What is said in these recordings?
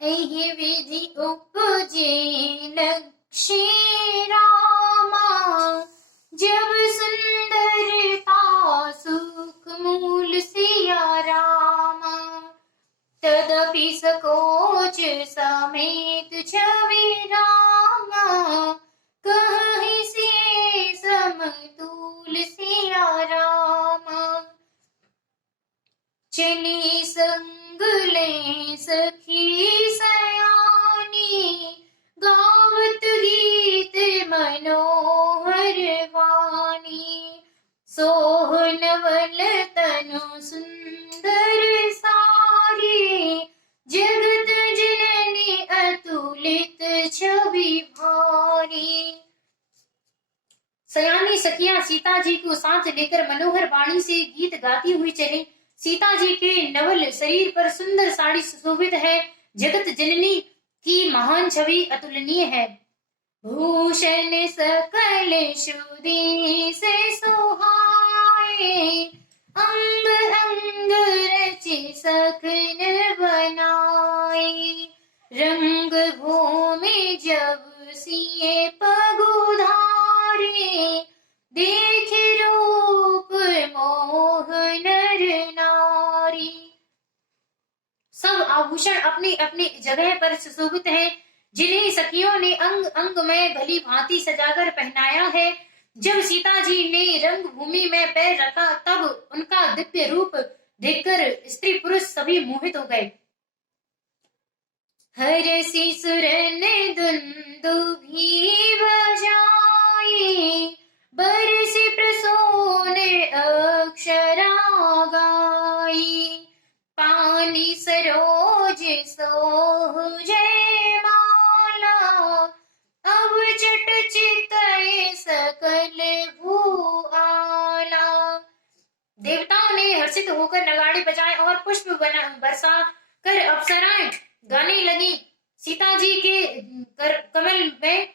एहि विधि उपजे लक्ष्य रामा, जब सुंदरता सुख मूल सिया रामा। तदपि सकोच समेत छवि रामा, कहीं से समतुल सिया रामा। चली संग ले सखी सयानी, गावत गीत मनोहर वाणी। सोहनवल तनु सुंदर सारी, जगत जननी अतुलित छवि भारी। सयानी सखियां सीता जी को साथ लेकर मनोहर वाणी से गीत गाती हुई चली। सीता जी के नवल शरीर पर सुंदर साड़ी सुशोभित है। जगत जननी की महान छवि अतुलनीय है। भूषण सकल सुदि से सुहाए, अंग अंग रचि सखन बनाए। रंग भूमि जब सिए पगुधारे, देखे रूप मोह नर नारी। सब आभूषण अपनी अपनी जगह पर सुशोभित हैं, जिन्हें सखियों ने अंग अंग में भली भांति सजाकर पहनाया है। जब सीता जी ने रंग भूमि में पैर रखा, तब उनका दिव्य रूप देखकर स्त्री पुरुष सभी मोहित हो गए। हरसि सुरन दुंदुभि बजाए, बरसि प्रसून अक्षरा गाई। पानी सरोज सोह जय माला, अब चट चितय सकल भूआला। देवताओं ने हर्षित होकर नगाड़े बजाए और पुष्प बरसा कर अप्सराएं गाने लगी। सीता जी के कमल में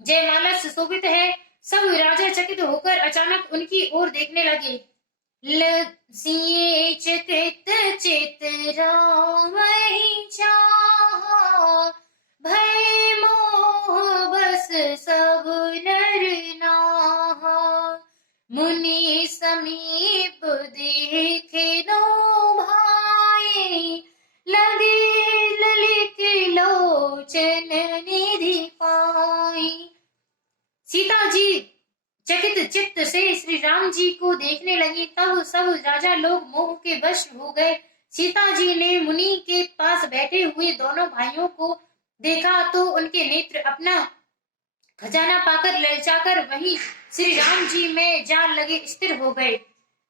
जयमाला सुशोभित है। सब राजा चकित होकर अचानक उनकी ओर देखने लगे। लसिए चकित चित रामहि चाहा, भय मोह बस सब नर नाहा। मुनि समीप देखे नो भाए, लगे ललित लोचन निधि पाई। सीता जी चकित चित्त से श्री राम जी को देखने लगी। तब सब राजा लोग मोह के वश हो गए। सीता जी ने मुनि के पास बैठे हुए दोनों भाइयों को देखा तो उनके नेत्र अपना खजाना पाकर ललचाकर वहीं श्री राम जी में जा लगे स्थिर हो गए।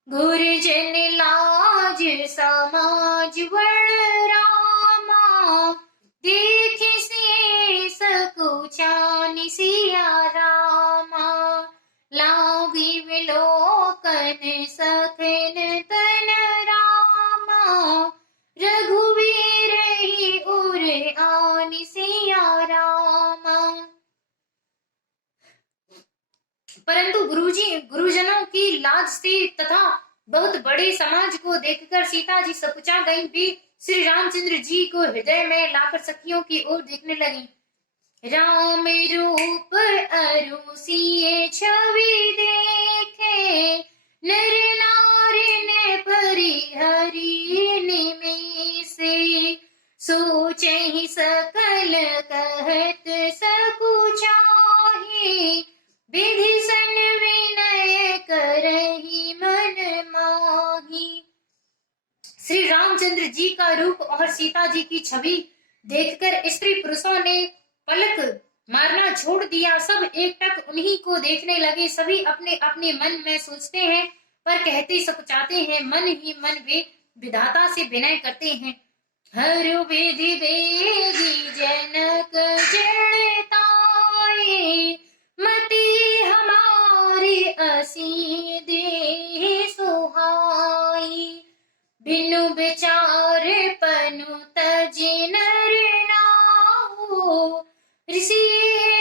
गुरुजन लाज समाज वर्ण रामा, देखि से सकुचानि सिया रामा। लागी विलोकन सखन तन रामा, रघुवीर ही उर आनि सिया रामा। परंतु गुरुजनों की लाज से तथा बहुत बड़े समाज को देखकर सीता जी सकुचा गई। भी श्री रामचंद्र जी को हृदय में लाकर सखियों की ओर देखने लगी। राम रूप अरु सिए छवि देखे, नर नारी ने परिहरि निमेषे। सोचहि सकल कहत सकुचाहि, विधि सन विनय करहि मन माही। श्री रामचंद्र जी का रूप और सीता जी की छवि देखकर स्त्री पुरुषों ने पलक मारना छोड़ दिया। सब एकटक उन्हीं को देखने लगे। सभी अपने अपने मन में सोचते हैं पर कहते सकुचाते हैं। मन ही मन वे विधाता से विनय करते हैं। हर विधि वेगी जनक जड़ताए, मति हमारी असी देहि सुहाई। बिनु विचार पनु तजि नर नाहु, ऋषि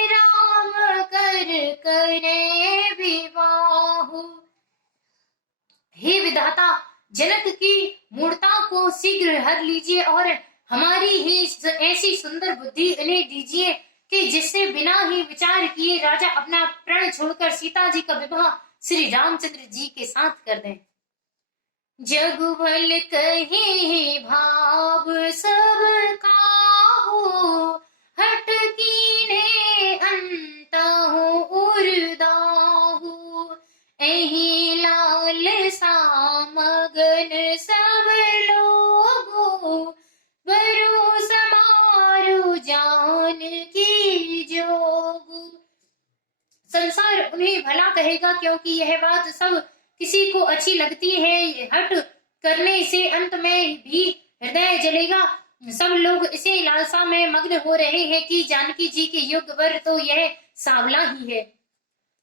राम कर करे विवाहु। हे विधाता, जनक की मूर्ता को शीघ्र हर लीजिए और हमारी ही ऐसी सुंदर बुद्धि उन्हें दीजिए कि जिससे बिना ही विचार किए राजा अपना प्रण छोड़कर सीता जी का विवाह श्री रामचंद्र जी के साथ कर दें। जग भल कहे भाव सब काहू, हट कीने अंतहु उर्दाहु, एहि लाल सा मगन सब लोगो, बरु समारु जान की जोगु। संसार उन्हें भला कहेगा क्योंकि यह बात सब किसी को अच्छी लगती है। हट करने से अंत में भी हृदय जलेगा। सब लोग इसे लालसा में मग्न हो रहे हैं कि जानकी जी के युग वर तो यह सांवला ही है।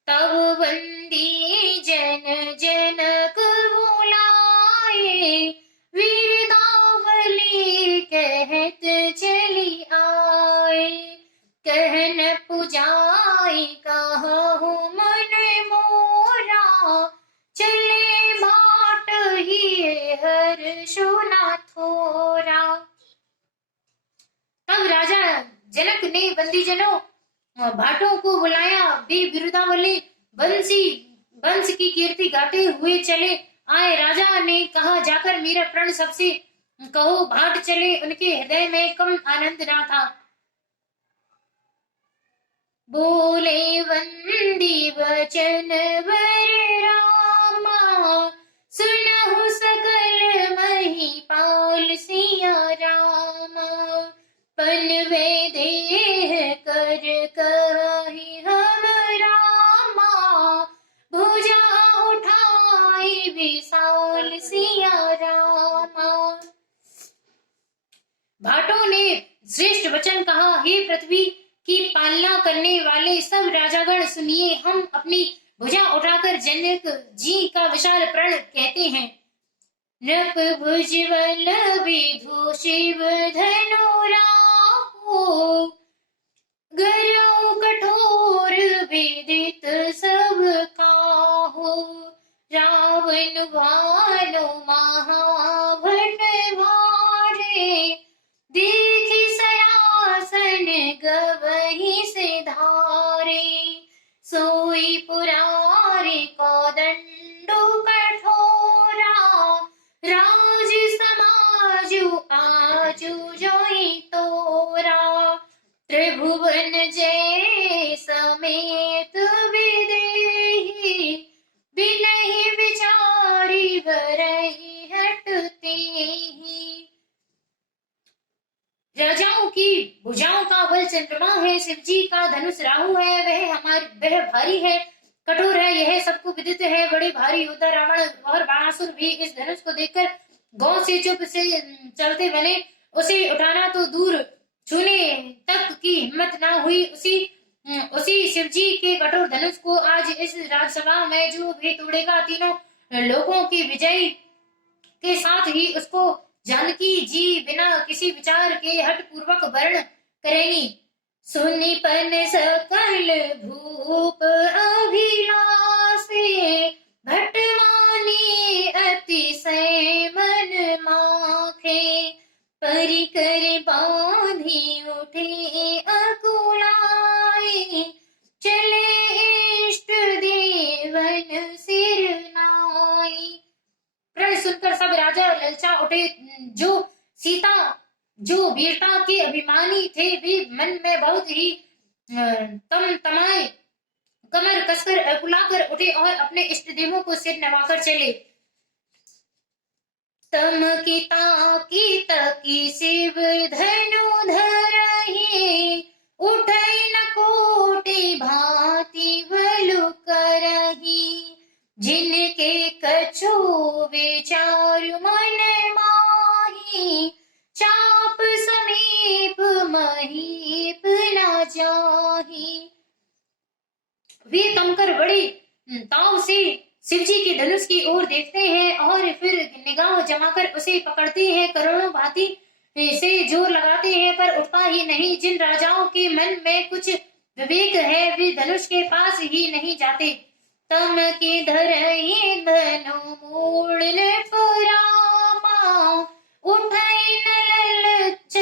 तब बंदी जन जनक बुलाए, वीरदावली कहत चली आए, कहन पुजाई कहु मन मोरा, चले भाट ही हर्षो न थोरा। तब राजा जनक ने बंदीजनों भाटों को बुलाया। वे बिरुदावली वंश की कीर्ति गाते हुए चले आए। राजा ने कहा, जाकर मेरा प्रण सबसे कहो, भाट चले। उनके हृदय में कम आनंद ना था। बोले वंदी वचन वर रामा, सुनहु सकल महिपाल सिया रामा, पल वे देह कर कहि हम रामा, भुजा उठाई विशाल सिया रामा। भाटों ने श्रेष्ठ वचन कहा, हे पृथ्वी की पालना करने वाले सब राजागण सुनिए, हम अपनी भुजा उठाकर जनक जी का विशाल प्रण कहते हैं। नृप भुजबल विधु शिव धनु राहु, गरौ कठोर विदित सब काहू, रावण भानु महाभट भारे, देखी सयासन गवही से धारे, सोई पुरारी कोदंडु कठोरा, राज समाजु आजु जोई तोरा, त्रिभुवन जय समेत विदेही, बिनहि विचारी भरहि हटते ही। राजाओं की भुजाओं का बल चंद्रमा है, शिव जी का धनुष राहु है, वह भारी है, कठोर है, यह सबको विदित है। बड़े भारी योद्धा रावण और बाणासुर भी इस धनुष को देखकर गौ से चुप से चलते बने। उसे उठाना तो दूर, छूने तक की हिम्मत ना हुई। उसी शिव जी के कठोर धनुष को आज इस राजसभा में जो भी तोड़ेगा, तीनों लोगों की विजय के साथ ही उसको जानकी जी बिना किसी विचार के हट पूर्वक वर्ण करेंगी। सुनिपन सकल भूप अभिलाषे, भटमानी अतिशय मन माखे, परिकर बांधी उठे अकुलाए, चले इष्ट देवन सिर नाई। प्रण सुनकर सब राजा ललचा उठे। जो वीरता के अभिमानी थे वे मन में बहुत ही तमाए, कमर कसकर अकुलाकर उठे और अपने इष्ट देवों को सिर नवाकर चले। तम की तकी शिव धनु धरहि, उठै न कोटि भांति बलु करहि, जिनके कछु विचारु मन माही, चाप समीप महीप न जाही। वे तमकर बड़ी ताव से शिव जी के धनुष की ओर देखते हैं और फिर निगाह जमाकर उसे पकड़ते हैं। करोड़ों भांति से जोर लगाते हैं पर उठता ही नहीं। जिन राजाओं के मन में कुछ विवेक है वे धनुष के पास ही नहीं जाते। तम के धरहि धनु मूल पुरामा, उठै न ललच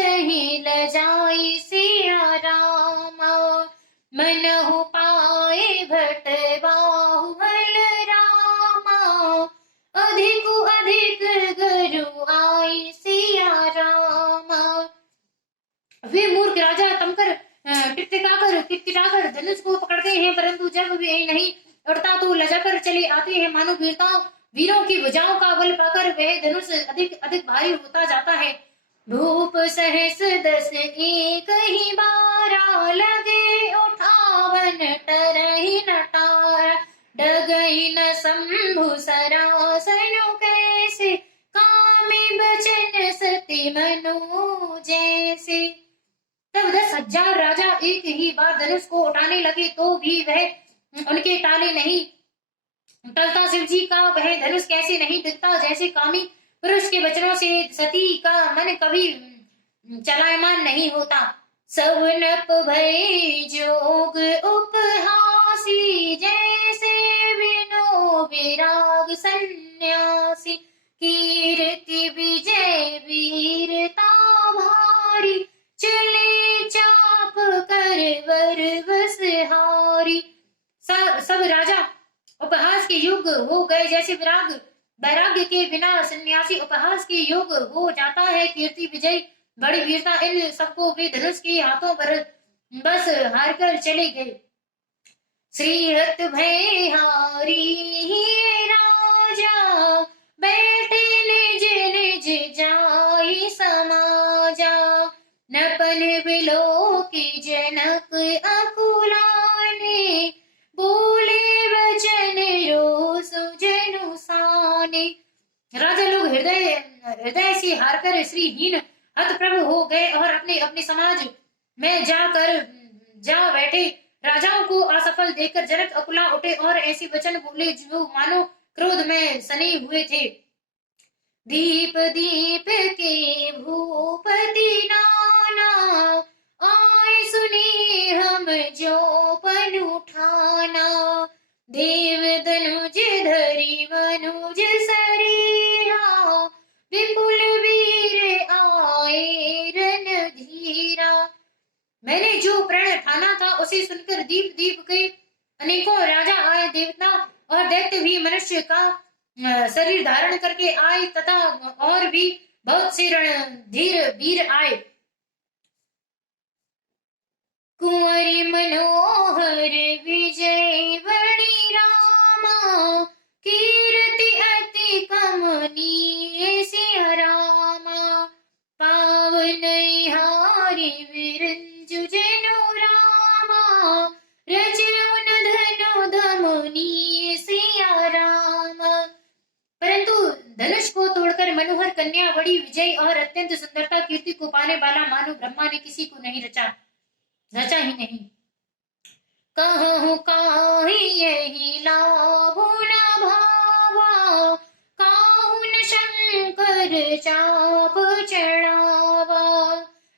किटकिटाकर धनुष को पकड़ते हैं, परंतु जब वे नहीं उड़ता तो लजाकर चले आते हैं। मानो वीरों की भुजाओं का बल पाकर वह धनुष अधिक अधिक भारी होता जाता है। भूप सहस 10 एक ही बारा, लगे उठावन टरहि नटारा। डगहि न शंभु सरासनु कैसे, कामी बचन सती मनु जैसे। तब 10,000 राजा एक ही बार धनुष को उठाने लगे तो भी वह उनके टाले नहीं टलता। शिव जी का वह धनुष कैसे नहीं दिखता, जैसे कामी पुरुष के वचनों से सती का मन कभी चलायमान नहीं होता। सब नप भय जोग उपहासी, जैसे विनो विराग सन्यासी। कीर्ति विजय वीरता भारी, चले चाप कर वर बसहारी। सब राजा उपहास के युग हो गए, जैसे वैराग्य के बिना सन्यासी उपहास के योग हो जाता है। कीर्ति विजय बड़ी वीरता, इन सबको वे धनुष के हाथों पर बस हार कर चले गए। श्रीहत भयहारी राजा, बैठे निज निज जाई समाजा। नपन बिलो की जनक अकुलाने, बोले वचन रोस जनुसाने। राजा लोग हृदय से हारकर श्रीहीन हतप्रभ हो गए और अपने अपने समाज में जा बैठे। राजाओं को असफल देखकर जनक अकुला उठे और ऐसे वचन बोले जो मानो क्रोध में सने हुए थे। दीप दीप के भूपति नाना, आए सुने हम जो पन उठाना। देव धनुज धरी मनुज सरीरा, विपुल वीर आए रणधीरा। मैंने जो प्रण ठाना था उसे सुनकर दीप दीप के अनेकों राजा आए। देवता और दैत्य भी मनुष्य का शरीर धारण करके आए तथा और भी बहुत से रणधीर वीर आए। कुंवरी मनोहर विजय बड़ी रामा, कीर्ति अति कमनीय सिंह रामा। पावन हारी विरंजु जनु रामा, रचुन धनु धमुनी सिया रामा। परंतु धनुष को तोड़कर मनोहर कन्या बड़ी विजय और अत्यंत सुंदरता कीर्ति को पाने वाला मानो ब्रह्मा ने किसी को नहीं रचा ही नहीं। कहूँ काहि यही लाभो न भावा, काहुन शंकर चाप चढ़ावा।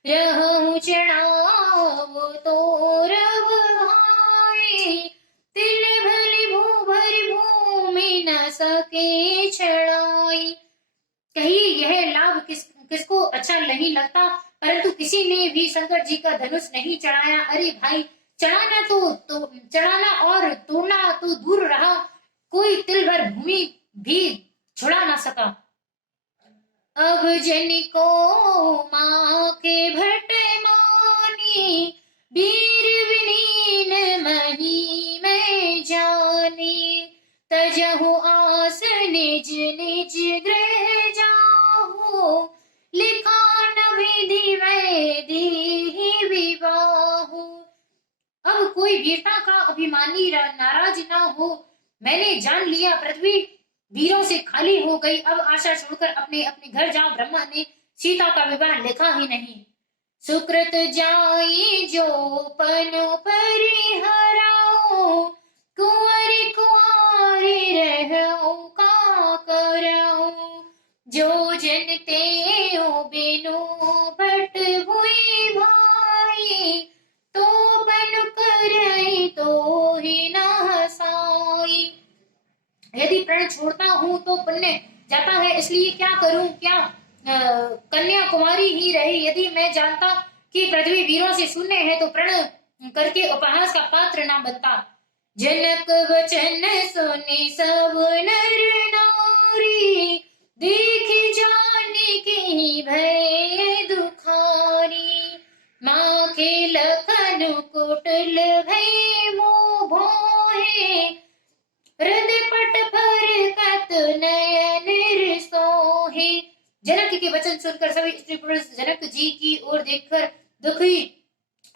रहूं चढ़ावो तोरब भाई, तिल भली भूमि न सके छड़ाई। कहीं यह लाभ किसको अच्छा नहीं लगता, परंतु किसी ने भी शंकर जी का धनुष नहीं चढ़ाया। अरे भाई, चढ़ाना और तोड़ना तो दूर रहा, कोई तिल भर भूमि भी छुड़ा ना सका। अब जन को माँ के भट मानी, वीर विनीन मही में जानी। तजहु आस निज निज गृह जाहु, लिखा न विधि वैदेही विवाहु। अब कोई वीरता का अभिमानी नाराज ना हो। मैंने जान लिया पृथ्वी वीरों से खाली हो गई। अब आशा छोड़कर अपने अपने घर जा। ब्रह्मा ने सीता का विवाह लिखा ही नहीं। सुकृत जाई जो पनु परिहराओ, कुंवरी कुंवारी रहूं का कराओ। जो जन ते बिनु भट भुई भाई, तो बन करई तो ही न हसाई। यदि प्रण छोड़ता हूँ तो पुण्य जाता है, इसलिए क्या करूं, क्या कन्या कुमारी ही रहे। यदि मैं जानता कि पृथ्वी वीरों से शून्य है तो प्रण करके उपहास का पात्र ना बनता। जनक वचन सुने सब नर नारी, देख जाने की भय दुखारी। माँ के लखन को नयन सोहे। जनक के वचन सुनकर सभी स्त्री पुरुष जनक जी की ओर देखकर दुखी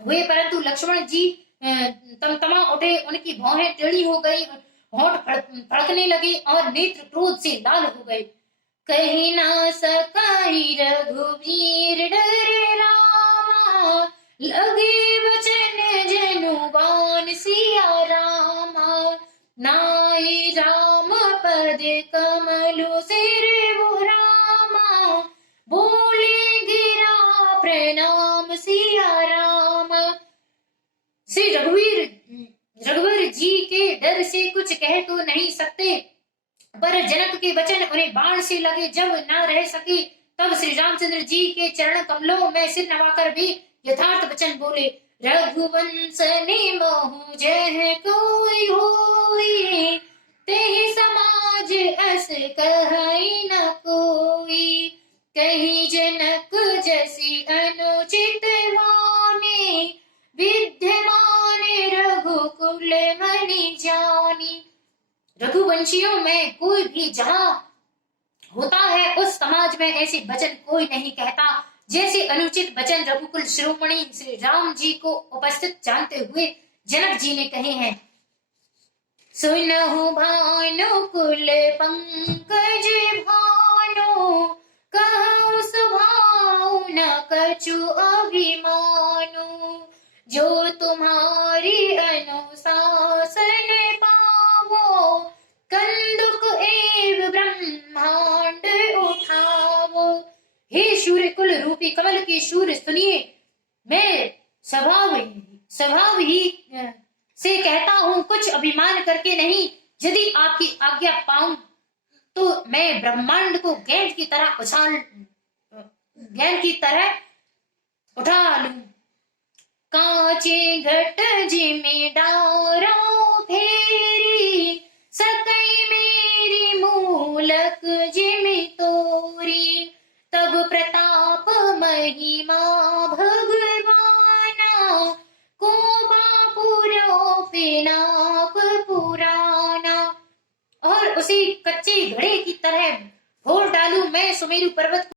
हुए, परंतु लक्ष्मण जी तमतमा उठे, उनकी भौहें टेढ़ी हो गई, होंठ फड़कने लगे और नेत्र क्रोध से लाल हो गए। कही ना सकाई रघुवीर डरे रामा, लगे बचन जनुबान सिया रामा। नाई राम पद कमलो सिर वो रामा, बोले गिरा प्रणाम सिया रामा। श्री रघुवीर जी के डर से कुछ कह तो नहीं सकते, पर जनक के वचन उन्हें बाण से लगे। जब न रह सके तब श्री रामचंद्र जी के चरण कमलों में सिर नवाकर भी यथार्थ वचन बोले। रघुवंश ने मोहु जह कोई होई, तेहि समाज अस कहई न कोई। कही जनक जैसी अनुचित वाणी, विद्यमान रघुकुल मणि जानी। रघुवंशियों में कोई भी जहां होता है उस समाज में ऐसे वचन कोई नहीं कहता जैसे अनुचित वचन रघुकुल शिरोमणि श्री राम जी को उपस्थित जानते हुए जनक जी ने कहे हैं। सुनहु भानुकुल पंकज भानु, कहु स्वभाव न कछु अभिमानु। जो तुम्हारी अनुशासन पावो, कंदुक एव ब्रह्मांड उठावो। हे सूर्य कुल रूपी कमल के सूर्य सुनिए, मैं स्वभाव ही से कहता हूँ, कुछ अभिमान करके नहीं। यदि आपकी आज्ञा पाऊं तो मैं ब्रह्मांड को गेंद की तरह उठा लूं। कांचे घट जिमे डारो फेरी, सकई मेरी मूलक जिमि तोरी। तब प्रताप महिमा भगवाना, को बापुरो पिनाक पुराना। और उसी कच्चे घड़े की तरह फोड़ डालूं मैं सुमेरु पर्वत